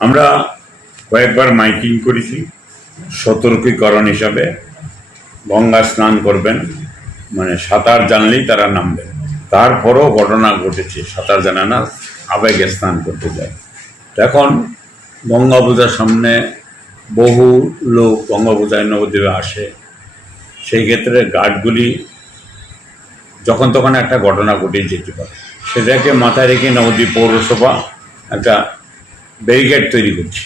আমরা কয়েকবার মাইকিং করেছি সতর্কীকরণ হিসাবে। গঙ্গা স্নান করবেন, মানে সাঁতার জানলেই তারা নামবেন। তারপরও ঘটনা ঘটেছে, সাঁতার জানে না, আবেগে স্নান করতে যায়। এখন গঙ্গা পূজার সামনে বহু লোক গঙ্গা পূজায় নবদ্বীপে আসে। সেই ক্ষেত্রে গার্ডগুলি যখন তখন একটা ঘটনা ঘটে যেতে পারে, সেটাকে মাথায় রেখে নবদ্বীপ পৌরসভা একটা ব্যারিকেড তৈরি করছে,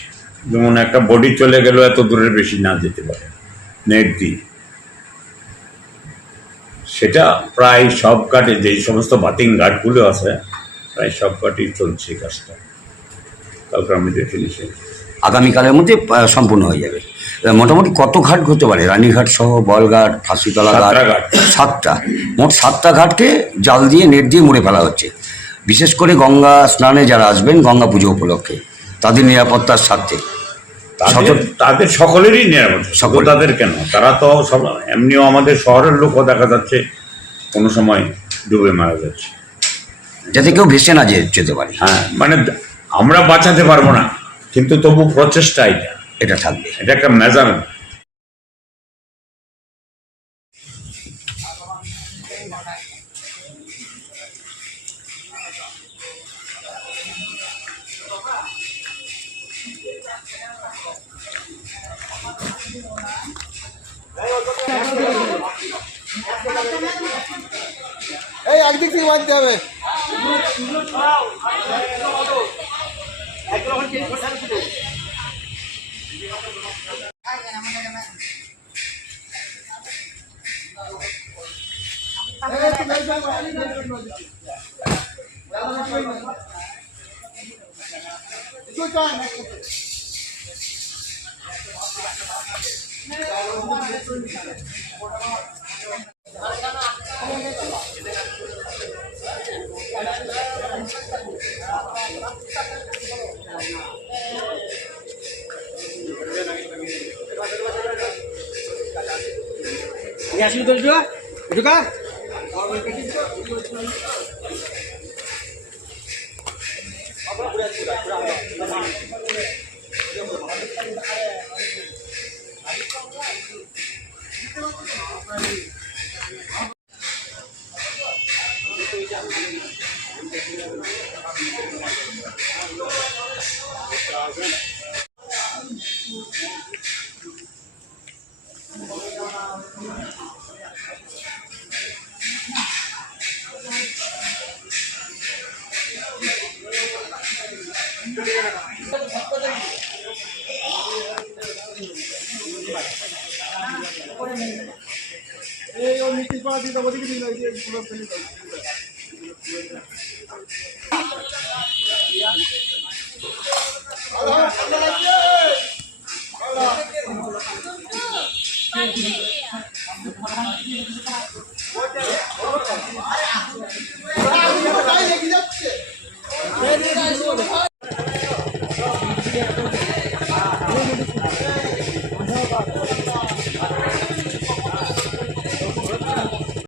যেমন একটা বডি চলে গেল এত দূরের বেশি না যেতে পারে, নেট দিয়ে। সেটা প্রায় সব ঘাটে, যেই সমস্ত বাতিং ঘাটগুলো আছে প্রায় সব ঘাটেই চলছে কাজটা। কালকে আমি দেখে নিছি, আগামীকালের মধ্যে সম্পূর্ণ হয়ে যাবে। মোটামুটি কত ঘাট হতে পারে? রানীঘাট সহ বলঘাট, ফাঁসিতলা ঘাট, 7টা, মোট 7টা ঘাটকে জাল দিয়ে নেট দিয়ে মুড়ে ফেলা হচ্ছে। বিশেষ করে গঙ্গা স্নানে যারা আসবেন গঙ্গা পুজো উপলক্ষে, তাদের নিরাপত্তার স্বার্থে তাদের সকলেরই নিরাপত্তা, সকল তাদের কেন, তারা তো সব এমনিও আমাদের শহরের লোকও দেখা যাচ্ছে কোনো সময় ডুবে মারা যাচ্ছে, যাতে কেউ ভেসে না যেতে পারে। হ্যাঁ, মানে আমরা বাঁচাতে পারবো না, কিন্তু তবু প্রচেষ্টা এটা থাকবে, এটা একটা মেজারমেন্ট। এই একদিক থেকে বাঁধতে হবে। এই ও নীতি পা দিতে ওদিকে দিন এই যে পুরো ফেলে দাও। আল্লাহ আল্লাহ রাখে আল্লাহ ওটা ওটা এগিয়ে যাচ্ছে।